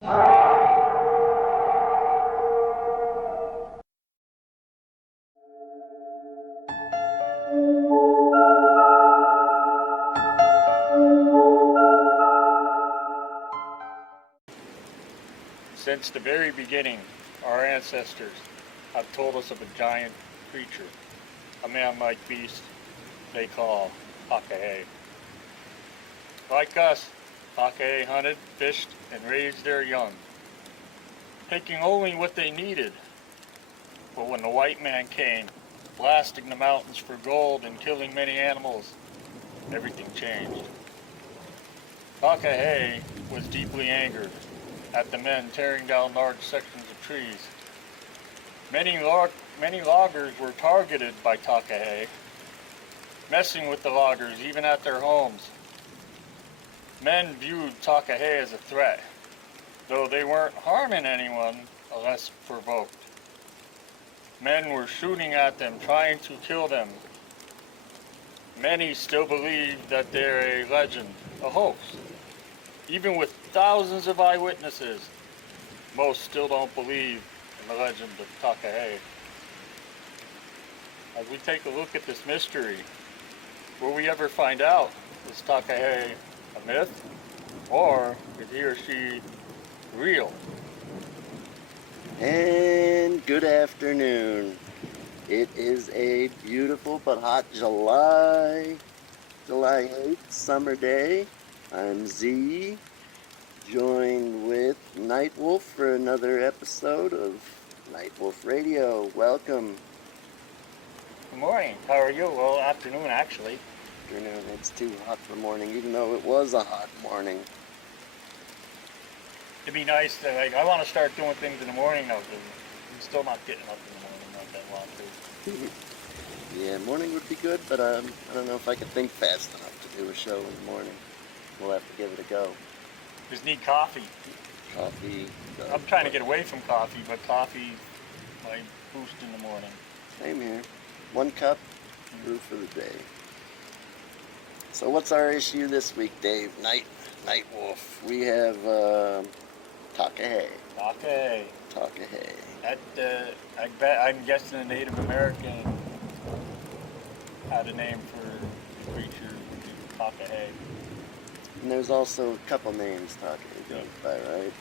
Since the very beginning, our ancestors have told us of a giant creature, a man-like beast they call Takahe. Like us, Takahe hunted, fished, and raised their young, taking only what they needed. But when the white man came, blasting the mountains for gold and killing many animals, everything changed. Takahe was deeply angered at the men tearing down large sections of trees. Many loggers were targeted by Takahe, messing with the loggers even at their homes. Men viewed Takahe as a threat, though they weren't harming anyone unless provoked. Men were shooting at them, trying to kill them. Many still believe that they're a legend, a hoax. Even with thousands of eyewitnesses, most still don't believe in the legend of Takahe. As we take a look at this mystery, will we ever find out, is Takahe a myth, or is he or she real? And good afternoon. It is a beautiful but hot July 8th summer day. I'm Z, joined with Nightwolf for another episode of Nightwolf Radio. Welcome. Good morning. How are you? Well, afternoon, actually. Afternoon. It's too hot for morning, even though it was a hot morning. It'd be nice to, I want to start doing things in the morning, though, because I'm still not getting up in the morning like that want to. Yeah, morning would be good, but I don't know if I could think fast enough to do a show in the morning. We'll have to give it a go. Just need coffee. Coffee. I'm trying to get away from coffee, but coffee, my boost in the morning. Same here. 1 cup, brew for the day. So what's our issue this week, Dave? Nightwolf. We have Takahe. Takahe. I'm guessing a Native American had a name for the creature, Takahe. And there's also a couple names Takahe goes by, right?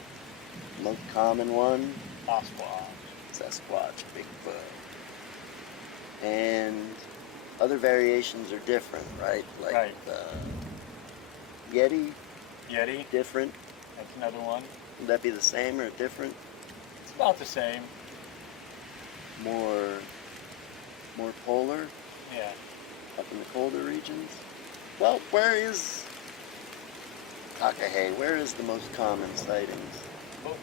Most common one? Sasquatch, Bigfoot. And other variations are different, right? Like right. Yeti? That's Different. another one. Would that be the same or different? It's about the same. More polar? Yeah. Up in the colder regions? Well, where is Takahe? Where is the most common sightings? Well,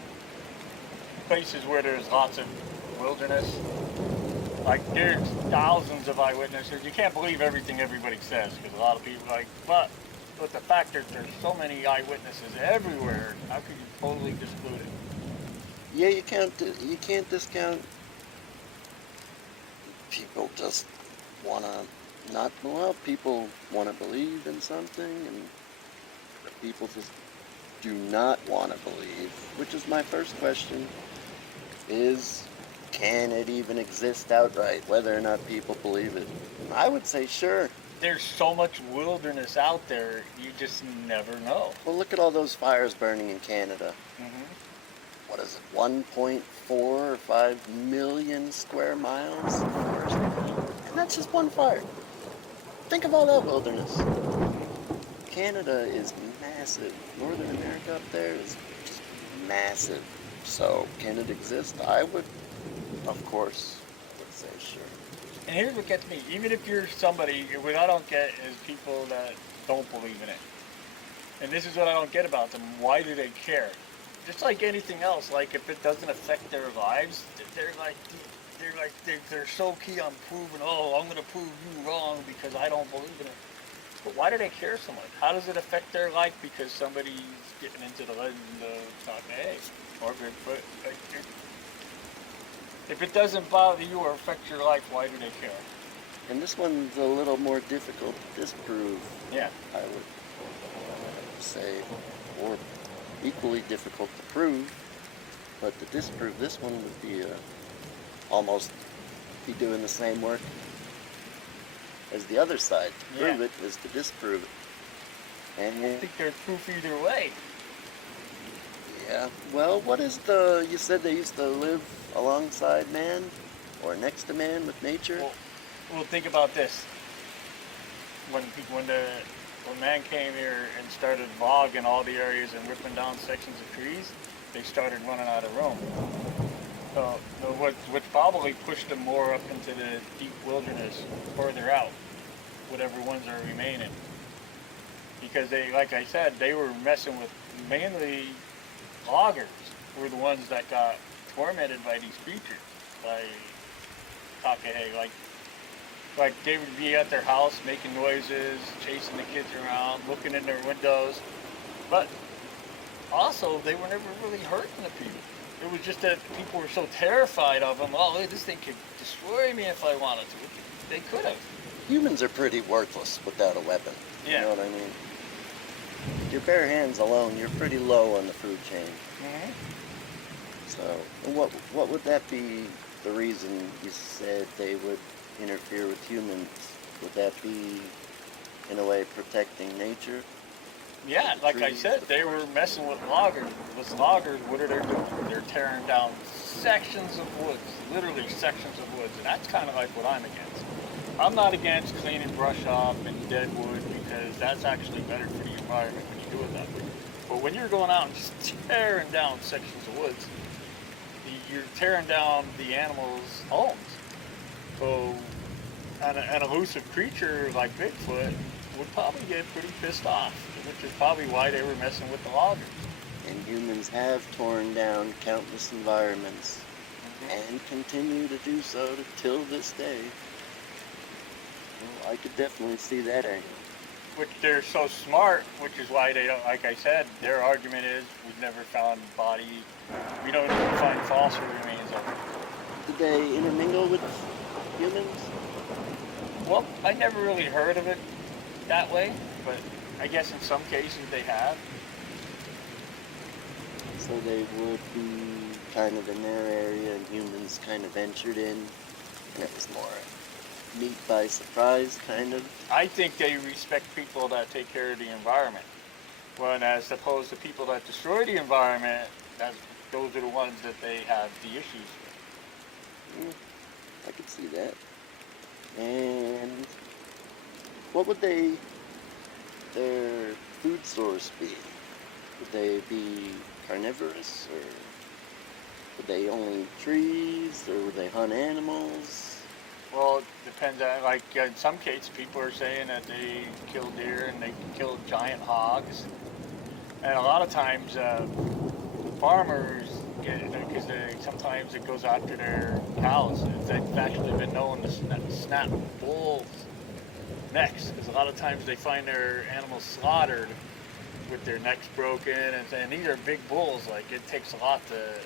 places where there's lots of wilderness. Like, there's thousands of eyewitnesses. You can't believe everything everybody says, because a lot of people are like, but the fact that there's so many eyewitnesses everywhere, how could you totally disclude it? Yeah, you can't discount people just people want to believe in something, and people just do not want to believe, which is my first question, is can it even exist outright, whether or not people believe it? I would say sure. There's so much wilderness out there, you just never know. Well, look at all those fires burning in Canada. Mm-hmm. What is it, 1.4 or 5 million square miles of forest? And that's just one fire. Think of all that wilderness. Canada is massive. Northern America up there is just massive. So, can it exist? I would say sure. And here's what gets me. Even if you're somebody, what I don't get is people that don't believe in it. And this is what I don't get about them. Why do they care? Just like anything else, like if it doesn't affect their lives, they're so key on proving, I'm going to prove you wrong because I don't believe in it. But why do they care so much? How does it affect their life because somebody's getting into the legend of Takahe or Bigfoot? If it doesn't bother you or affect your life, why do they care? And this one's a little more difficult to disprove. Yeah. I would say, or equally difficult to prove, but to disprove this one would be almost be doing the same work as the other side. To prove it is to disprove it. And I think there's proof either way. yeah, well, you said they used to live alongside man or next to man with nature? Well, think about this. When man came here and started logging all the areas and ripping down sections of trees, they started running out of room. So what probably pushed them more up into the deep wilderness, further out, whatever ones are remaining. Because they, like I said, they were messing with mainly loggers were the ones that got tormented by these creatures, by Takahe. Like they would be at their house making noises, chasing the kids around, looking in their windows. But also, they were never really hurting the people. It was just that people were so terrified of them. Oh, this thing could destroy me if I wanted to. They could have. Humans are pretty worthless without a weapon. Yeah. You know what I mean? With your bare hands alone, you're pretty low on the food chain. Mm-hmm. So, what would that be the reason you said they would interfere with humans? Would that be, in a way, protecting nature? Yeah, like I said, they were messing with loggers. With loggers, what are they doing? They're tearing down sections of woods, literally sections of woods, and that's kind of like what I'm against. I'm not against cleaning brush off and dead wood because that's actually better for the environment when you do it that way. But when you're going out and just tearing down sections of woods, you're tearing down the animals' homes. So an elusive creature like Bigfoot would probably get pretty pissed off, which is probably why they were messing with the loggers. And humans have torn down countless environments and continue to do so till this day. Well, I could definitely see that angle. Which they're so smart, which is why they don't, like I said, their argument is we've never found body, we don't even find fossil remains of it. Did they intermingle with humans? Well, I never really heard of it that way, but I guess in some cases they have. So they would be kind of in their area and humans kind of ventured in, and it was more meat by surprise, kind of. I think they respect people that take care of the environment. When as opposed to people that destroy the environment, those are the ones that they have the issues with. I could see that. And what would their food source be? Would they be carnivorous, or would they only eat trees, or would they hunt animals? Well, it depends on, like in some cases people are saying that they kill deer and they kill giant hogs. And a lot of times farmers because sometimes it goes after their cows. It's actually been known to snap bulls' necks, because a lot of times they find their animals slaughtered with their necks broken, and these are big bulls. Like, it takes a lot to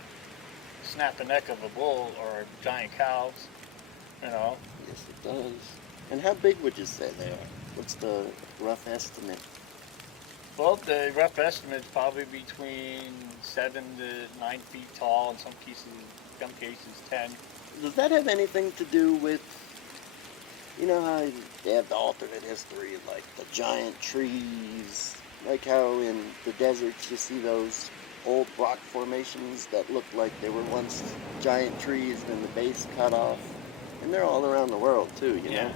snap the neck of a bull or a giant cows, you know. Yes, it does. And how big would you say they are? What's the rough estimate? Well, the rough estimate is probably between 7 to 9 feet tall, in some cases 10. Does that have anything to do with, you know how they have the alternate history of like the giant trees, like how in the deserts you see those old rock formations that look like they were once giant trees and then the base cut off, and they're all around the world too, you know.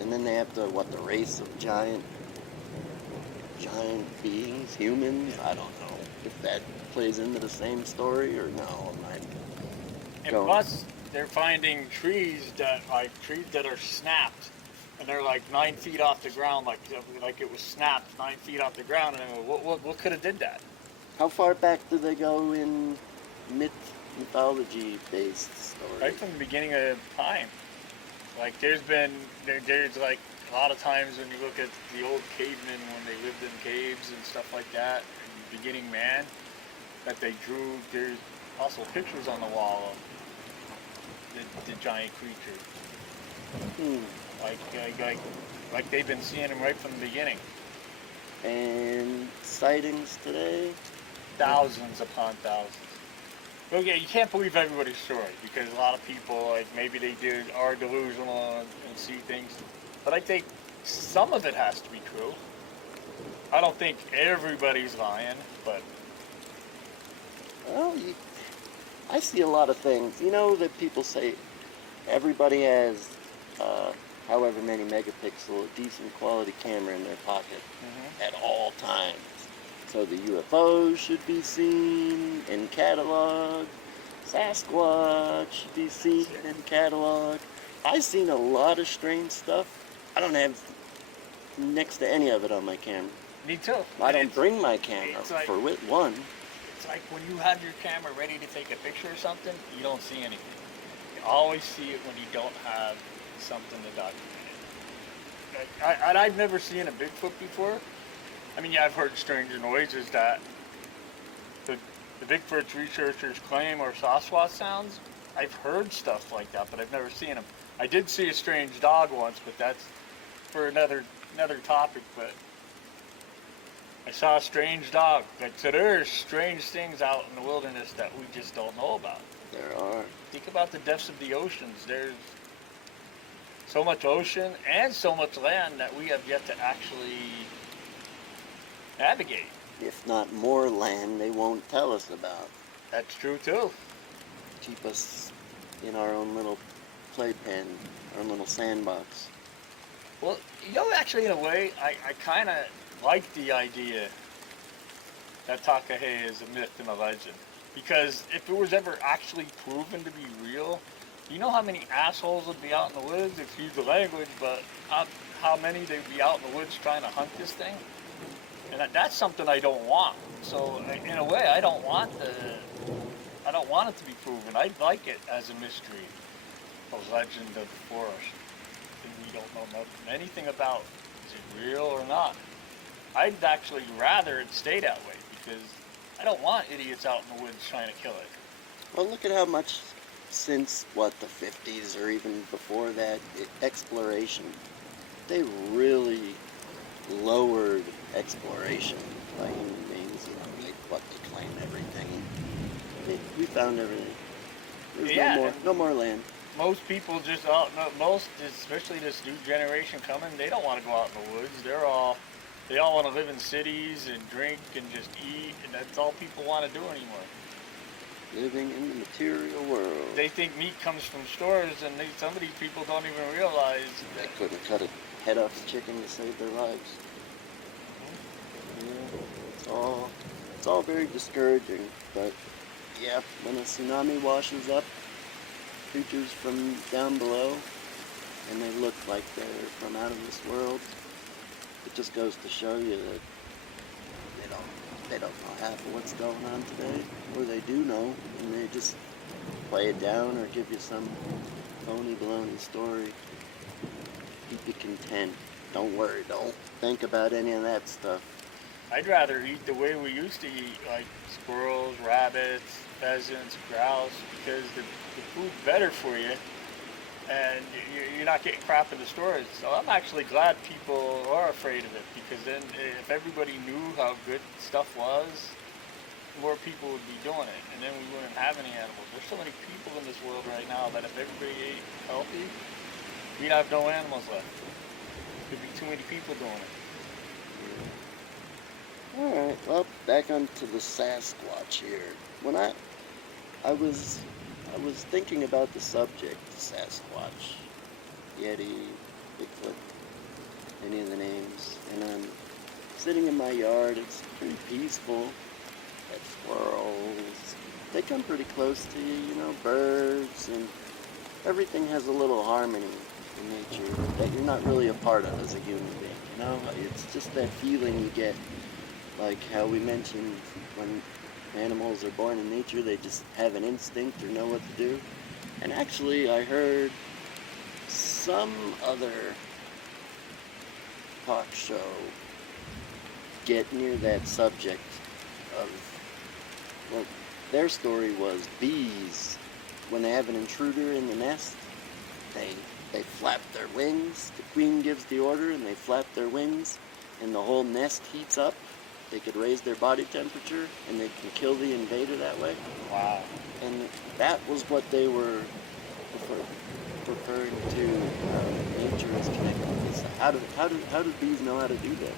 And then they have the race of giant beings, humans. I don't know if that plays into the same story or no. And plus, they're finding trees that are snapped, and they're like 9 feet off the ground, like it was snapped 9 feet off the ground. And what could have did that? How far back do they go in mythology-based stories? Right from the beginning of time. Like there's like a lot of times when you look at the old cavemen when they lived in caves and stuff like that, and beginning man, that they drew. There's also pictures on the wall of the giant creature. Like they've been seeing them right from the beginning. And sightings today? thousands upon thousands. Okay, you can't believe everybody's story because a lot of people, like maybe they are delusional and see things, but I think some of it has to be true. I don't think everybody's lying, but Well, I see a lot of things. You know that people say everybody has however many megapixel, decent quality camera in their pocket at all times. So the UFOs should be seen in catalog. Sasquatch should be seen in catalog. I've seen a lot of strange stuff. I don't have next to any of it on my camera. me too. I don't bring my camera like- for one. It's like when you have your camera ready to take a picture or something, you don't see anything. You always see it when you don't have something to document it. And I've never seen a Bigfoot before. I mean, yeah, I've heard strange noises that the Bigfoot researchers claim are Sasquatch sounds. I've heard stuff like that, but I've never seen them. I did see a strange dog once, but that's for another topic. But I saw a strange dog. Like, so there's strange things out in the wilderness that we just don't know about. There are. Think about the depths of the oceans. There's so much ocean and so much land that we have yet to actually navigate. If not more land they won't tell us about. That's true too. Keep us in our own little playpen, our little sandbox. Well, you know, actually, in a way, I kind of like the idea that Takahe is a myth and a legend. Because if it was ever actually proven to be real, you know how many assholes would be out in the woods, excuse the language, but how many they'd be out in the woods trying to hunt this thing? And that's something I don't want. So in a way, I don't want it to be proven. I'd like it as a mystery, a legend of the forest. And we don't know anything about. Is it real or not? I'd actually rather it stay that way because I don't want idiots out in the woods trying to kill it. Well, look at how much since, the 50s or even before that, exploration. They really lowered exploration by human beings. They claim everything. We found everything. There's no more land. Most people just especially this new generation coming, they don't want to go out in the woods. They all want to live in cities and drink and just eat, and that's all people want to do anymore. Living in the material world. They think meat comes from stores, and some of these people don't even realize that. They couldn't cut a head off the chicken to save their lives. Yeah, it's all very discouraging, but yeah, when a tsunami washes up creatures from down below and they look like they're from out of this world, it just goes to show you that they don't know half of what's going on today, or they do know and they just play it down or give you some phony baloney story. Keep you content. Don't worry, don't think about any of that stuff. I'd rather eat the way we used to eat, like squirrels, rabbits, pheasants, grouse, because the food's better for you, and you're not getting crap in the stores. So I'm actually glad people are afraid of it, because then if everybody knew how good stuff was, more people would be doing it, and then we wouldn't have any animals. There's so many people in this world right now that if everybody ate healthy, we'd have no animals left. There'd be too many people doing it. Alright, well, back onto the Sasquatch here. When I was thinking about the subject, Sasquatch, Yeti, Bigfoot, any of the names, and I'm sitting in my yard. It's pretty peaceful. Got squirrels. They come pretty close to you, birds, and everything has a little harmony in nature that you're not really a part of as a human being, It's just that feeling you get, like how we mentioned when animals are born in nature, they just have an instinct or know what to do. And actually, I heard some other talk show get near that subject of, their story was bees, when they have an intruder in the nest, they flap their wings. The queen gives the order and they flap their wings and the whole nest heats up They could raise their body temperature, and they can kill the invader that way. Wow. And that was what they were referring to. Nature is connected. How do bees know how to do that?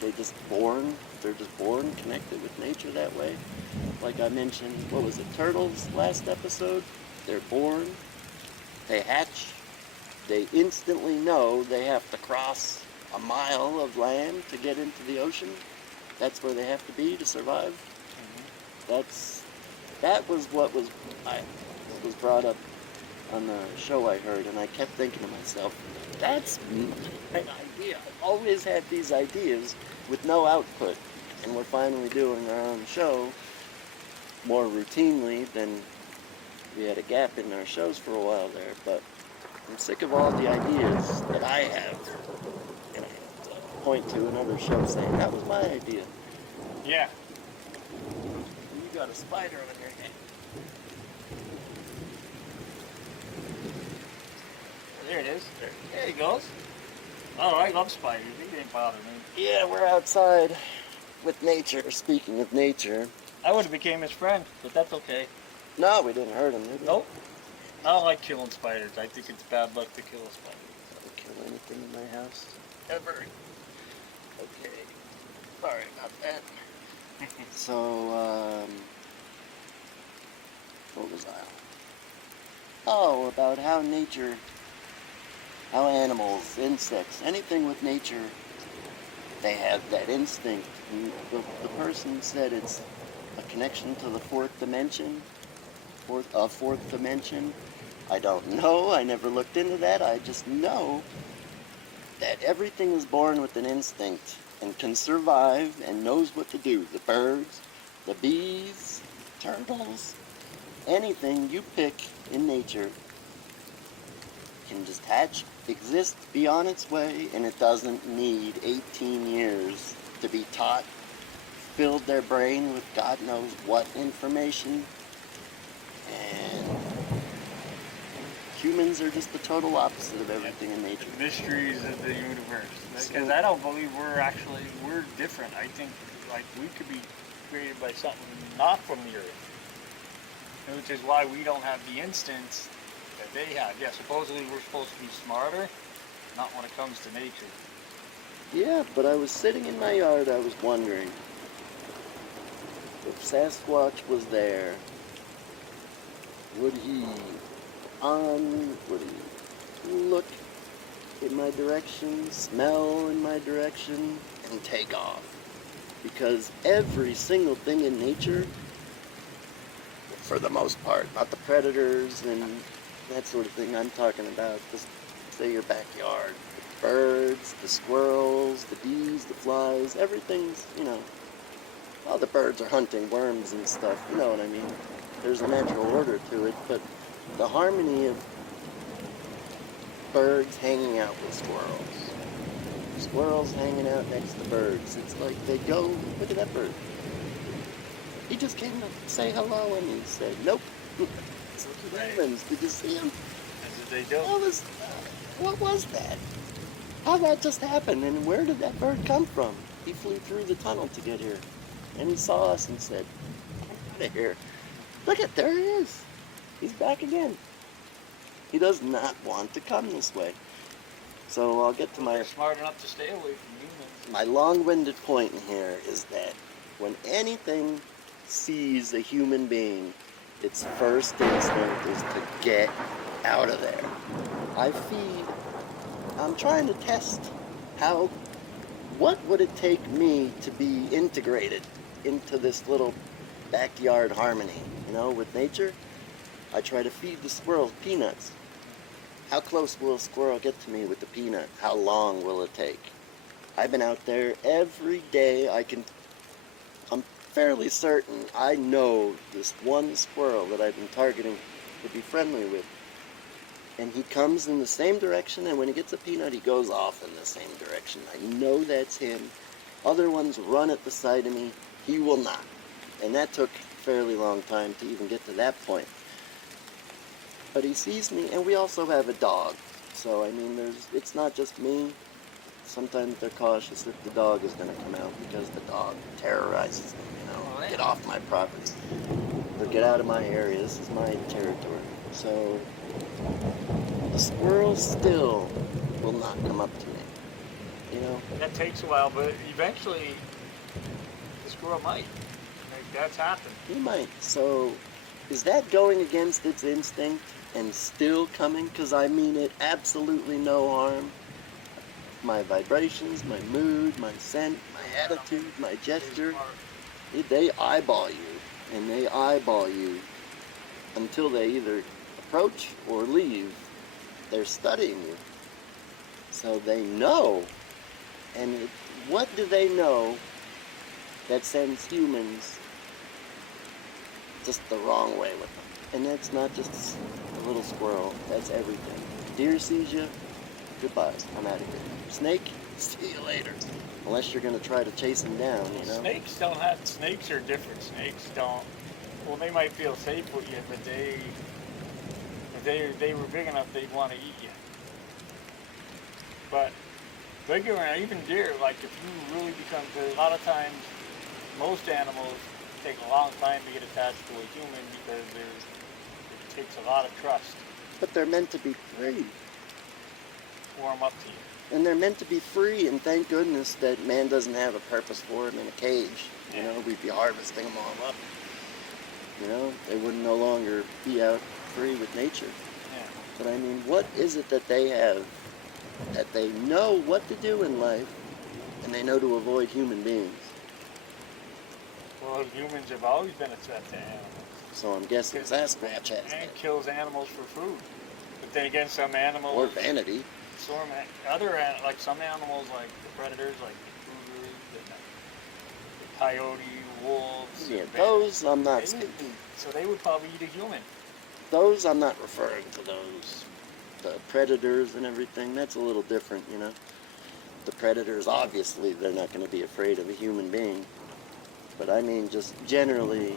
They're just born connected with nature that way. Like I mentioned, what was it, turtles last episode? They're born, they hatch, they instantly know they have to cross a mile of land to get into the ocean. That's where they have to be to survive. That was what was brought up on the show I heard, and I kept thinking to myself, that's my idea. I've always had these ideas with no output, and we're finally doing our own show more routinely than we had a gap in our shows for a while there. But I'm sick of all the ideas that I have, and I have to point to another show saying that was my idea. Yeah. You got a spider on your head. There it is. There he goes. Oh, I love spiders. They didn't bother me. Yeah, we're outside with nature. Speaking of nature. I would have became his friend, but that's okay. No, we didn't hurt him, did we? Nope. I don't like killing spiders. I think it's bad luck to kill a spider. Don't kill anything in my house. Ever. Okay. Sorry about that. So, what was I on? Oh, about how nature, how animals, insects, anything with nature, they have that instinct. And the person said it's a connection to the fourth dimension. Fourth dimension. I don't know. I never looked into that. I just know that everything is born with an instinct and can survive and knows what to do. The birds, the bees, turtles, anything you pick in nature can just hatch, exist, be on its way, and it doesn't need 18 years to be taught, filled their brain with God knows what information. And humans are just the total opposite of everything in nature. Mysteries of the universe. Because I don't believe we're different. I think like we could be created by something not from the earth. Which is why we don't have the instincts that they have. Yeah, supposedly we're supposed to be smarter, not when it comes to nature. Yeah, but I was sitting in my yard, I was wondering if Sasquatch was there, would he look in my direction, smell in my direction, and take off? Because every single thing in nature, for the most part, not the predators and that sort of thing I'm talking about, just say your backyard, the birds, the squirrels, the bees, the flies, everything's, all the birds are hunting worms and stuff, you know what I mean? There's a natural order to it, but the harmony of birds hanging out with squirrels hanging out next to birds, it's like they go, look at that bird. He just came up to say hello and he said, nope. It's ravens. Did you see him? As they do. What was that? How'd that just happen? And where did that bird come from? He flew through the tunnel to get here. And he saw us and said, get out of here. Look at, there he is. He's back again. He does not want to come this way. So I'll get to They're smart enough to stay away from humans. my long-winded point in here is that when anything sees a human being, its first instinct is to get out of there. I'm trying to test what would it take me to be integrated into this little backyard harmony, with nature? I try to feed the squirrels peanuts. How close will a squirrel get to me with the peanut? How long will it take? I've been out there every day. I'm fairly certain I know this one squirrel that I've been targeting to be friendly with. And he comes in the same direction, and when he gets a peanut, he goes off in the same direction. I know that's him. Other ones run at the sight of me. He will not. And that took a fairly long time to even get to that point. But he sees me, and we also have a dog. So, it's not just me. sometimes they're cautious if the dog is going to come out because the dog terrorizes them, you know. Oh, yeah. Get off my property. Or get out of my area. This is my territory. So the squirrel still will not come up to me, you know. That takes a while, but eventually the squirrel might. Like, that's happened. He might. So is that going against its instinct and still coming? Because I mean it absolutely no harm. My vibrations, my mood, my scent, my attitude, my gesture, they eyeball you. And they eyeball you until they either approach or leave. They're studying you. So they know. And what do they know that sends humans just the wrong way with them? And that's not just a little squirrel. That's everything. Deer sees you, goodbye. I'm out of here. Snake, see you later. Unless you're going to try to chase him down, you know? Snakes don't have. Snakes are different. Snakes don't. Well, they might feel safe with you, but if they were big enough, they'd want to eat you. But regular, even deer, like if you really become, because a lot of times, most animals take a long time to get attached to a human because it takes a lot of trust But they're meant to be free. to warm up to you. And they're meant to be free, and thank goodness that man doesn't have a purpose for them in a cage. You know, we'd be harvesting them all up. You know, they wouldn't no longer be out free with nature. Yeah. But I mean, what is it that they have that they know what to do in life, and they know to avoid human beings? Well, humans have always been a threat to animals. So I'm guessing Sasquatch has And that. kills animals for food. But then again, some animals. Or vanity. Like some animals, like the predators, like the cougars, the coyote, wolves. Yeah, and those I'm not bears, speaking. so they would probably eat a human. Those I'm not referring to those. The predators and everything, that's a little different, you know. The predators, obviously, they're not going to be afraid of a human being. But I mean, just generally,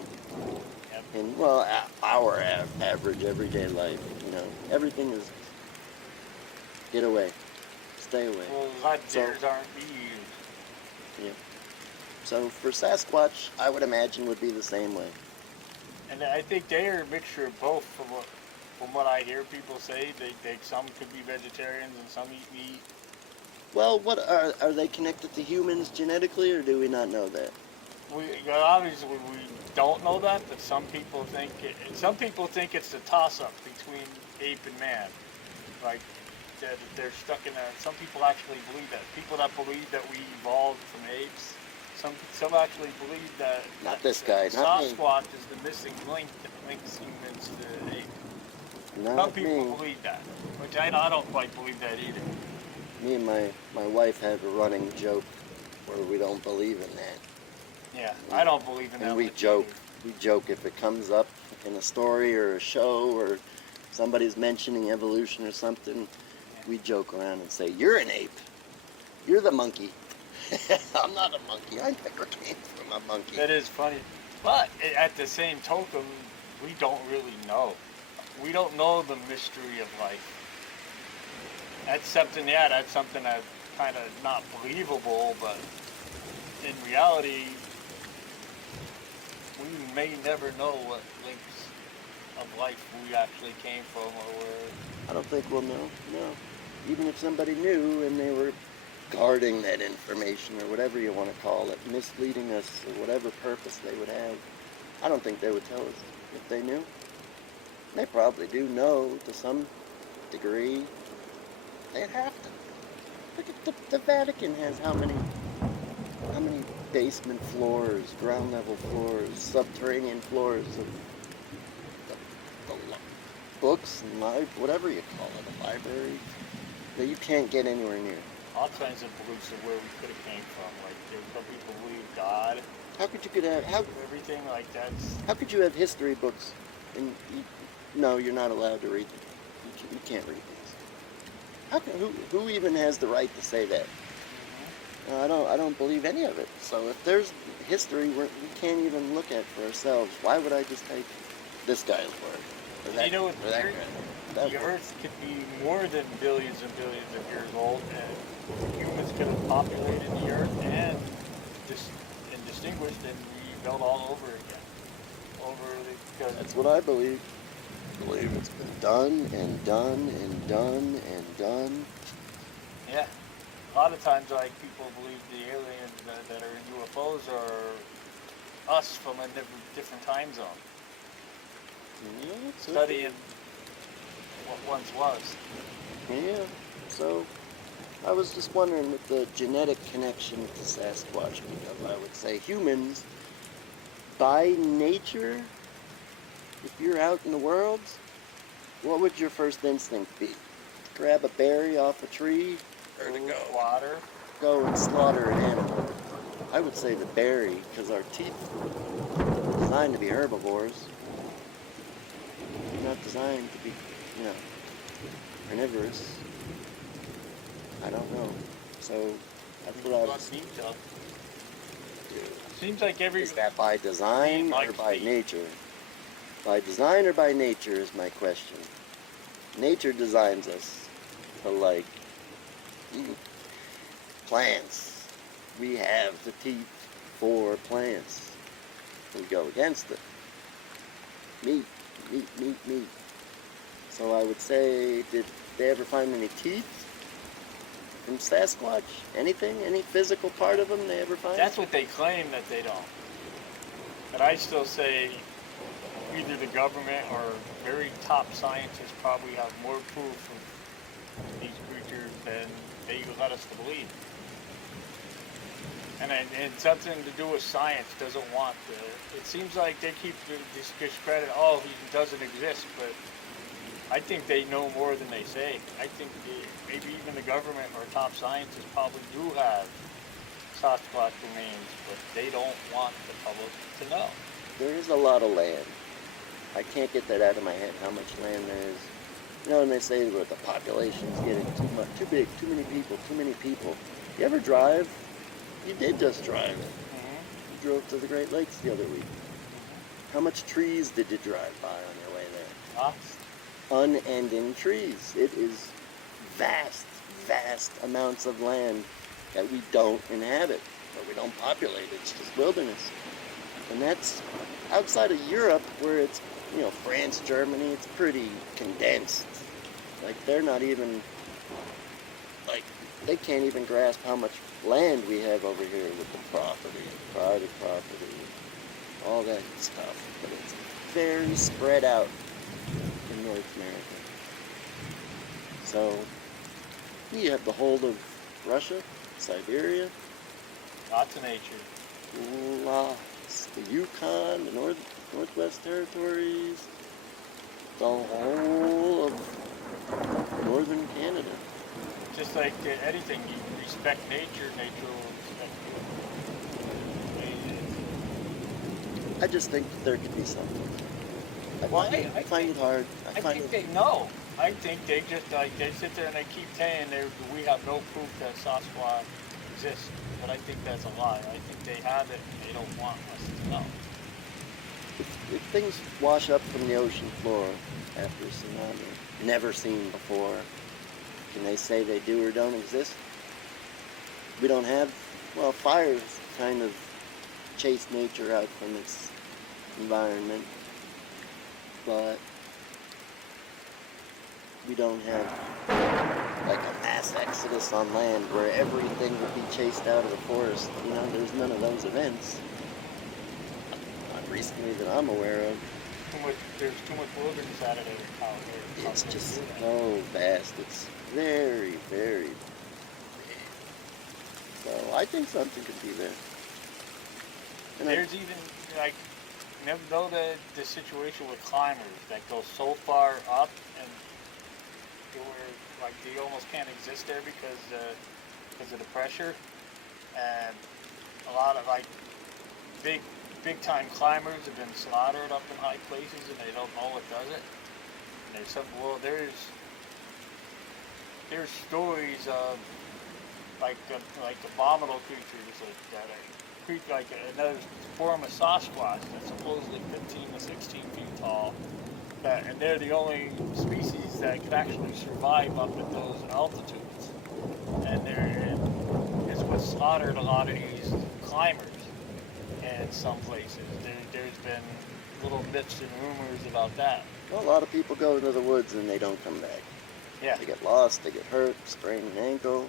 Yep. in, well, our average everyday life, you know, everything is get away, stay away. Well, a lot of So- deers aren't being used. So for Sasquatch, I would imagine would be the same way. And I think they are a mixture of both. From what I hear people say, some could be vegetarians and some eat meat. Well, what are they connected to humans genetically, or do we not know that? Obviously we don't know that, but some people think it's a toss-up between ape and man. Like that they're stuck in a. Some people actually believe that. People that believe that we evolved from apes. Some actually believe that. Not this guy, not me. Sasquatch is the missing link that links humans to apes. Some Not people me. believe that, which I don't quite believe that either. Me and my wife have a running joke where we don't believe in that. Yeah, I don't believe in that. And we much joke. either. We joke if it comes up in a story or a show or somebody's mentioning evolution or something, we joke around and say, "You're an ape. You're the monkey." I'm not a monkey. I never came from a monkey. That is funny. But at the same token, we don't really know. We don't know the mystery of life. That's something that's kind of not believable, but in reality, we may never know what links of life we actually came from or where. I don't think we'll know. No. Even if somebody knew and they were guarding that information or whatever you want to call it, misleading us or whatever purpose they would have, I don't think they would tell us if they knew. They probably do know to some degree. They'd have to. Look at the Vatican has how many basement floors, ground level floors, subterranean floors of the books and whatever you call it, a library that you can't get anywhere near. All kinds of beliefs of where we could have came from. Like some people believe God. How could you Everything like that's. how could you have history books and no, you're not allowed to read them. You can't read these. How can who even has the right to say that? I don't believe any of it. So if there's history we can't even look at for ourselves, why would I just take this guy's word? Or You know what, or that the crap. the Earth could be more than billions and billions of years old, and humans could have populated the Earth and distinguished and rebuilt all over again. Because That's what I believe. I believe it's been done and done and done and done. yeah, a lot of times like people believe the aliens that are in UFOs are us from a different time zone, Yeah, so, studying what once was. yeah. So I was just wondering with the genetic connection to Sasquatch, because I would say humans, by nature, if you're out in the world, what would your first instinct be? Grab a berry off a tree, or to Food, go water. go and slaughter an animal? I would say the berry, because our teeth are designed to be herbivores. They're not designed to be, you know, carnivorous. I don't know. So that's what I was. Seems like every Is that by design or likes by meat. nature? By design or by nature is my question. Nature designs us to like plants. We have the teeth for plants. We go against it. Meat, meat, meat, meat. So I would say, did they ever find any teeth from Sasquatch? Anything? Any physical part of them they ever find? That's what they claim that they don't. But I still say either the government or very top scientists probably have more proof of these creatures than they let us to believe. And something to do with science doesn't want to. It seems like they keep discredit. Oh, he doesn't exist, but I think they know more than they say. I think maybe even the government or top scientists probably do have Sasquatch remains, but they don't want the public to know. There is a lot of land. I can't get that out of my head how much land there is. You know, and they say that the population's getting too much, too big, too many people, too many people. You ever drive? You did just drive. Mm-hmm. You drove to the Great Lakes the other week. How much trees did you drive by on your way there? Lots. Unending trees. It is vast, vast amounts of land that we don't inhabit, or we don't populate. It's just wilderness. And that's outside of Europe, where it's, you know, France, Germany, it's pretty condensed. Like, they're not even, like, they can't even grasp how much land we have over here with the property, private property, all that stuff. But it's very spread out in North America. So, you have the whole of Russia, Siberia, Lots of nature. lots, the Yukon, the Northwest Territories, the whole of northern Canada. Just like anything, you respect nature, nature will respect you. I just think that there could be something. I Well, find it hard. I think they know. I think they just like they sit there and they keep saying we have no proof that Sasquatch exists, but I think that's a lie. I think they have it and they don't want us to know. If things wash up from the ocean floor after a tsunami, never seen before, can they say they do or don't exist? We don't have, well, fires kind of chase nature out from its environment, but we don't have like a mass exodus on land where everything would be chased out of the forest. You know, there's none of those events. Not recently that I'm aware of. There's too much wilderness out of there. Out there. It's just so vast. It's very, very big. So I think something could be there. And There's even like never know the situation with climbers that go so far up and where like they almost can't exist there because of the pressure, and a lot of like big time climbers have been slaughtered up in high places and they don't know what does it. And there's some there's stories of like abominable creatures that are like another form of Sasquatch that's supposedly 15 to 16 feet tall and they're the only species that can actually survive up at those altitudes. And it's what slaughtered a lot of these climbers in some places. There's been little myths and rumors about that. Well, a lot of people go into the woods and they don't come back. Yeah. They get lost, they get hurt, sprain an ankle.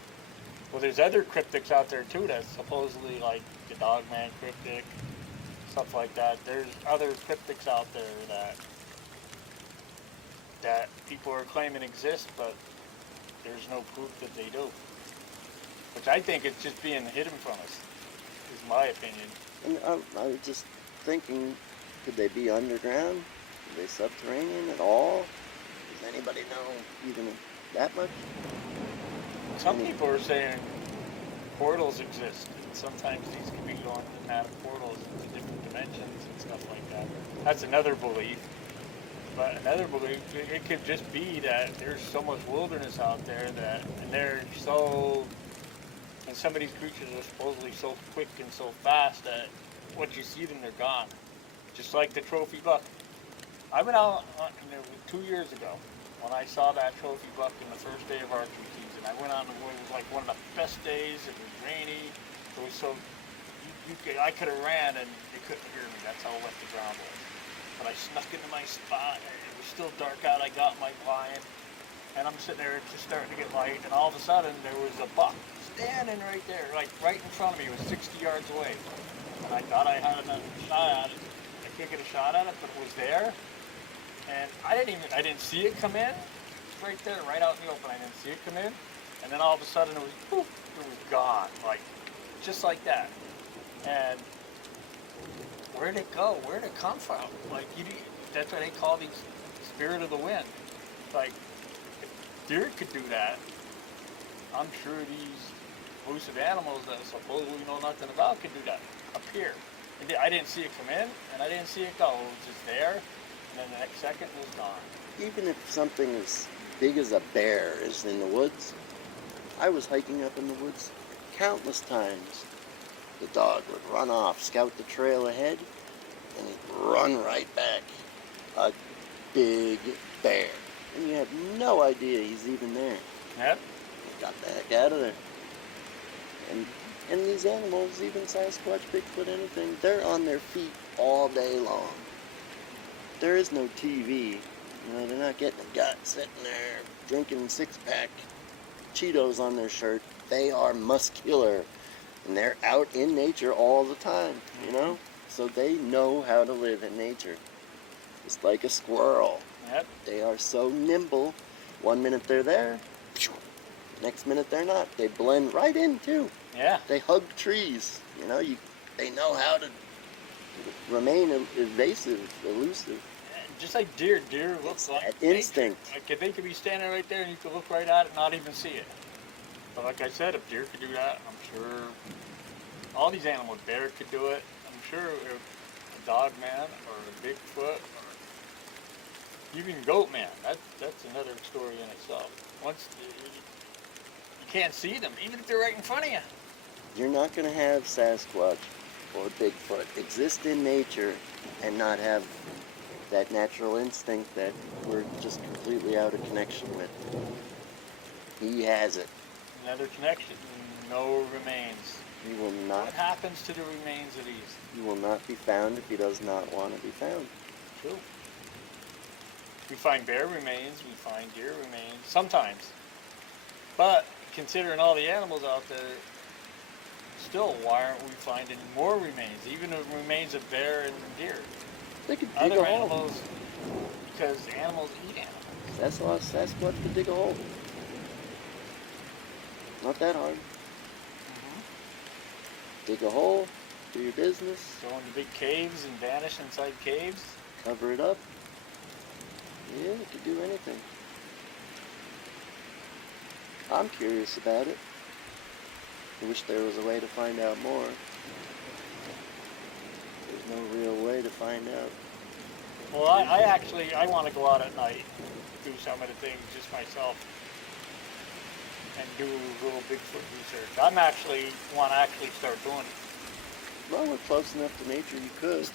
Well, there's other cryptids out there too that's supposedly like the Dogman cryptic, stuff like that. There's other cryptics out there that people are claiming exist, but there's no proof that they do. Which I think it's just being hidden from us, is my opinion. And I was just thinking, could they be underground? Are they subterranean at all? Does anybody know even that much? Some people are saying portals exist, and sometimes these can be going in and out of portals into different dimensions and stuff like that. That's another belief. But another belief, it could just be that there's so much wilderness out there and some of these creatures are supposedly so quick and so fast that once you see them, they're gone. Just like the trophy buck. I went out 2 years ago when I saw that trophy buck in the first day of archery season. I went on, it was like one of the best days. It was rainy. It was so, I could have ran and you couldn't hear me. That's how wet the ground was. But I snuck into my spot. It was still dark out. I got my blind. And I'm sitting there just starting to get light. And all of a sudden, there was a buck standing right there, like right in front of me. It was 60 yards away. And I thought I had another shot at it. I couldn't get a shot at it, but it was there. And I didn't see it come in. Right there, right out in the open. I didn't see it come in. And then all of a sudden, it was poof, it was gone. Like, just like that. And where'd it go? Where'd it come from? Like, that's why they call these spirit of the wind. Like, if deer could do that, I'm sure these elusive animals that supposedly know nothing about could do that. Appear. I didn't see it come in, and I didn't see it go. It was just there, and then the next second it was gone. Even if something as big as a bear is in the woods, I was hiking up in the woods countless times. The dog would run off, scout the trail ahead, and he'd run right back. A big bear. And you have no idea he's even there. Yep. He got the heck out of there. And these animals, even Sasquatch, Bigfoot, anything, they're on their feet all day long. There is no TV. They're not getting a gut sitting there drinking six-pack Cheetos on their shirt. They are muscular. And they're out in nature all the time, So they know how to live in nature. Just like a squirrel. Yep. They are so nimble. 1 minute they're there. Next minute they're not. They blend right in, too. Yeah. They hug trees. They know how to remain evasive, elusive. Just like deer looks like instinct. Like they could be standing right there and you could look right at it and not even see it. But like I said, if deer could do that, I'm sure all these animals, bear could do it. I'm sure a dog man or a Bigfoot or even goat man. That's another story in itself. Once you can't see them, even if they're right in front of you. You're not going to have Sasquatch or Bigfoot exist in nature and not have that natural instinct that we're just completely out of connection with. He has it. Another connection. No remains. He will not. What happens to the remains of these? He will not be found if he does not want to be found. True. We find bear remains, we find deer remains, sometimes. But considering all the animals out there, still, why aren't we finding more remains? Even the remains of bear and deer. They could dig Other a hole. animals, because animals eat animals. Sasquatch could dig a hole. Not that hard. Dig a hole, do your business. Go into big caves and vanish inside caves. Cover it up. Yeah, it could do anything. I'm curious about it. I wish there was a way to find out more. There's no real way to find out. Well, I want to go out at night, do some of the things just myself, and do a little Bigfoot research. Want to actually start doing it. Well, we're close enough to nature you could.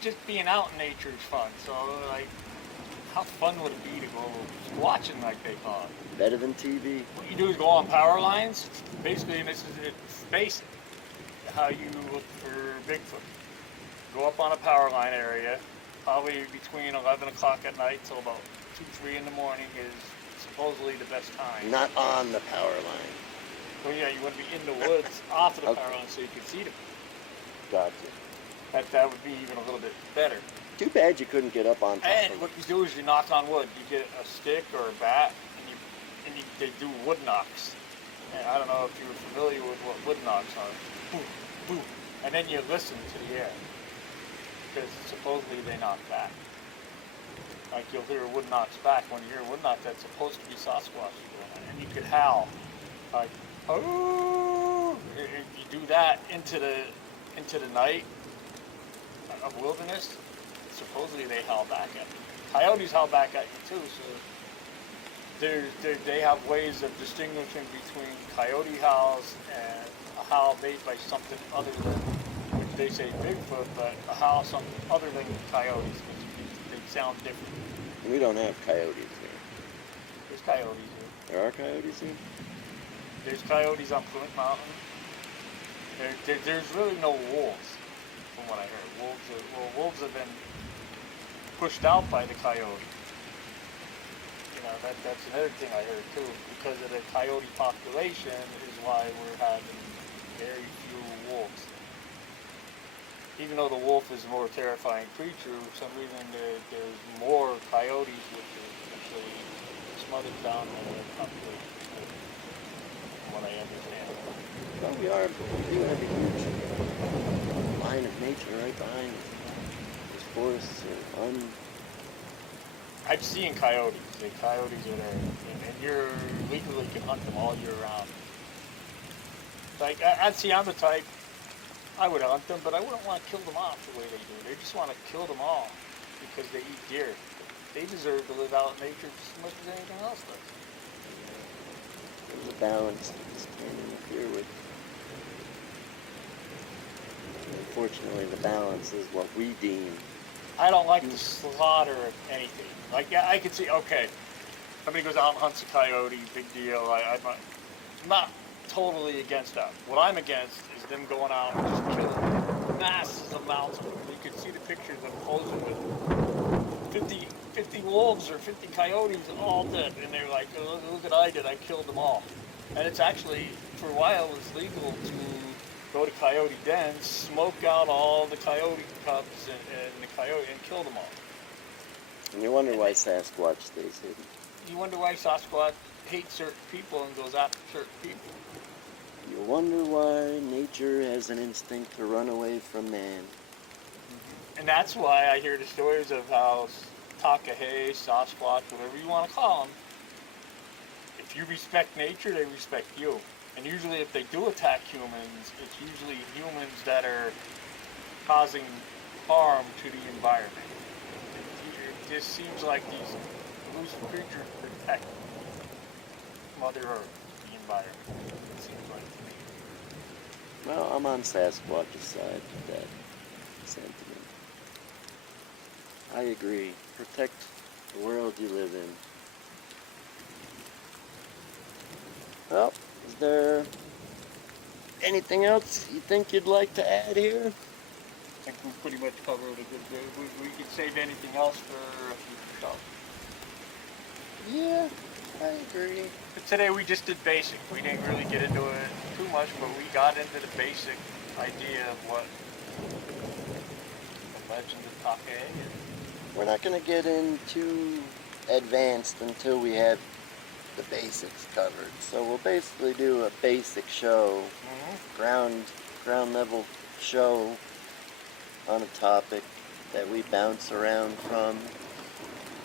Just being out in nature is fun. So, like, how fun would it be to go watching, like they call it? Better than TV. What you do is go on power lines. Basically, and this is it's basic. How you look for Bigfoot. Go up on a power line area, probably between 11 o'clock at night till about 2, 3 in the morning is supposedly the best time. Not on the power line. Well, yeah, you want to be in the woods off of the power line so you can see them. Gotcha. That would be even a little bit better. Too bad you couldn't get up on top And of what it. you do is you knock on wood. You get a stick or a bat, and they do wood knocks. And I don't know if you're familiar with what wood knocks are. Boom, boom. And then you listen to the air. Because supposedly they knock back. Like you'll hear wood knocks back. When you hear a wood knock, that's supposed to be Sasquatch. And you could howl. Like, oh! You do that into the night of wilderness, supposedly they howl back at you. Coyotes howl back at you too, so they have ways of distinguishing between coyote howls and a howl made by something other than, which they say Bigfoot, but a howl something other than coyotes, because they sound different. We don't have coyotes here. There's coyotes here. There are coyotes here? There's coyotes on Flint Mountain. There's really no wolves, from what I heard. Wolves have been pushed out by the coyote. You know, that's another thing I heard too. Because of the coyote population is why we're having very few wolves. Even though the wolf is a more terrifying creature, for some reason there's more coyotes, which is actually smothered down the population, from what I understand. Well, we do have a huge line of nature right behind us. These forests are I've seen coyotes. The coyotes are there, and you're legally can hunt them all year round. Like I'm the type. I would hunt them, but I wouldn't want to kill them off the way they do. They just want to kill them all because they eat deer. They deserve to live out in nature just as much as anything else does. There's a balance that you can't interfere with. Unfortunately, the balance is what we deem. I don't like to slaughter anything. Like, yeah, I could see, okay, somebody goes out and hunts a coyote, big deal. I'm not totally against that. What I'm against is them going out and just killing massive amounts of them. You can see the pictures of them posing with 50 wolves or 50 coyotes all dead. And they're like, oh, look what I did, I killed them all. And it's actually, for a while, it was legal to go to coyote dens, smoke out all the coyote cubs and the coyote and kill them all. And you wonder why Sasquatch stays hidden. You wonder why Sasquatch hates certain people and goes after certain people. You wonder why nature has an instinct to run away from man. And that's why I hear the stories of how Takahe, Sasquatch, whatever you want to call them, if you respect nature, they respect you. And usually if they do attack humans, it's usually humans that are causing harm to the environment. It just seems like these elusive creatures protect Mother Earth, the environment. It seems like to me. Well, I'm on Sasquatch's side with that sentiment. I agree. Protect the world you live in. Well, is there anything else you think you'd like to add here? I think we pretty much covered a good bit. We could save anything else for a future show. Yeah, I agree. But today we just did basic. We didn't really get into it too much, but we got into the basic idea of what the legend of Takahe is. We're not going to get in too advanced until we have the basics covered. So we'll basically do a basic show, ground level show on a topic that we bounce around from.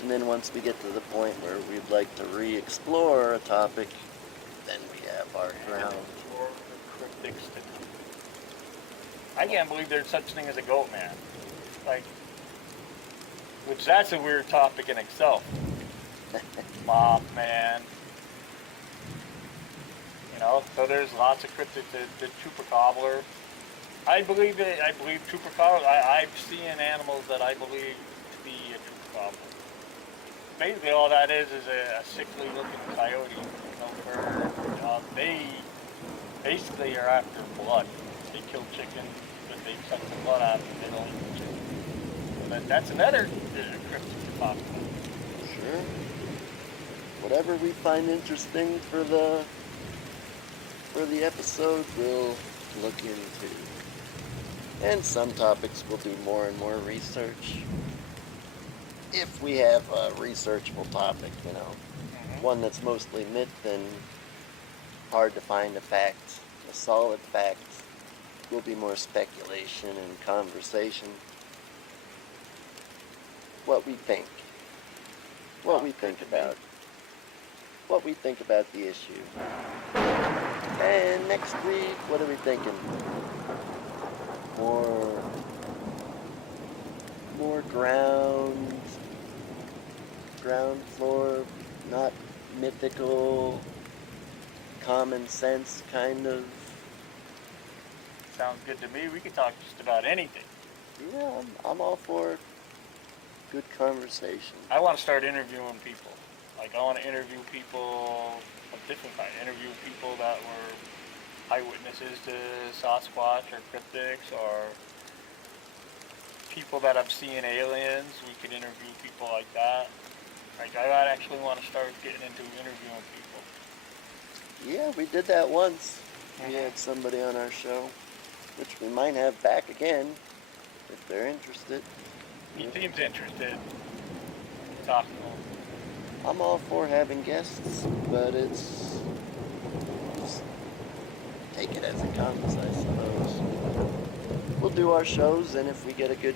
And then once we get to the point where we'd like to re-explore a topic, then we have our ground. I can't believe there's such thing as a goat man. Like, which that's a weird topic in itself. Mothman. You know, so there's lots of cryptids. The chupacabra. I believe chupacabra. I've seen animals that I believe to be a chupacabra. basically all that is a sickly looking coyote. No fur. They basically are after blood. They kill chickens, but they suck the blood out of them. They don't eat the chicken. But that's another cryptid to talk about. Sure. Whatever we find interesting for the episode, we'll look into. And some topics will do more and more research. If we have a researchable topic, you know, one that's mostly myth and hard to find a fact, a solid fact, will be more speculation and conversation. What we think. What we think about. What we think about the issue. And next week, what are we thinking? More ground floor, not mythical, common sense kind of. Sounds good to me. We could talk just about anything. Yeah, I'm all for good conversation. I want to start interviewing people. Like, I want to interview people of different kinds. Interview people that were eyewitnesses to Sasquatch or cryptics, or people that have seen aliens. We could interview people like that. Like, I actually want to start getting into interviewing people. Yeah, we did that once. We had somebody on our show, which we might have back again if they're interested. He seems interested. Talk to him. I'm all for having guests, but it's just take it as it comes, I suppose. We'll do our shows, and if we get a good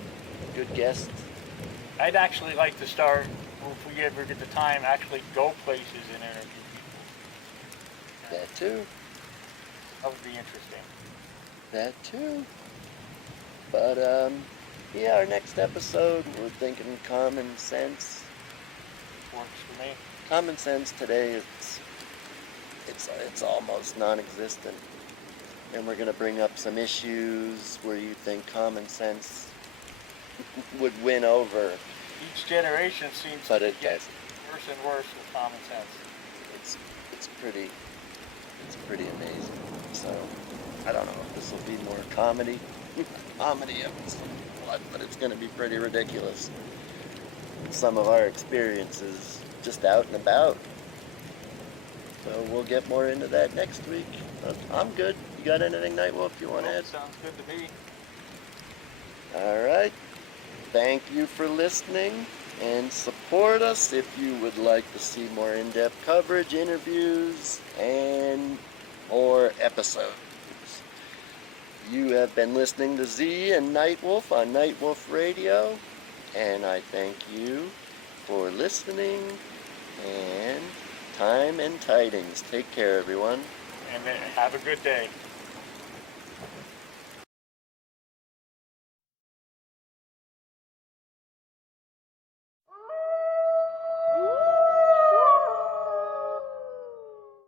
guest, I'd actually like to start, if we ever get the time, actually go places and interview people. that too. That would be interesting. That too. But yeah, our next episode, we're thinking common sense. Works for me. Common sense today it's almost non-existent, and we're going to bring up some issues where you think common sense would win over, Each generation seems but to it get doesn't. worse and worse with common sense. It's pretty amazing. So I don't know if this will be more comedy of what, but it's going to be pretty ridiculous. Some of our experiences just out and about. So we'll get more into that next week. But I'm good. You got anything, Nightwolf, you want to add? Sounds good to me. All right. Thank you for listening, and support us if you would like to see more in-depth coverage, interviews, and or episodes. You have been listening to Z and Nightwolf on Nightwolf Radio, and I thank you for listening, and time and tidings. Take care, everyone. And have a good day.